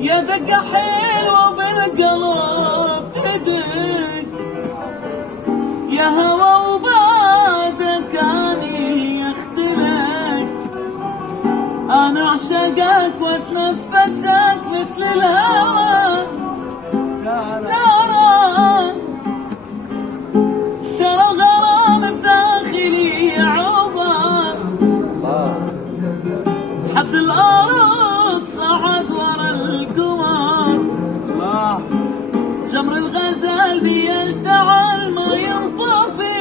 يا دقة حلوة بالقلب تدق، يا هوا وبعدك اني اختلك، انا اعشقك واتنفسك مثل الهوى. ترى الغرام بداخلي عظام، حد الارض صعد ورا القمر، جمر الغزال بيشتعل ما ينطفي.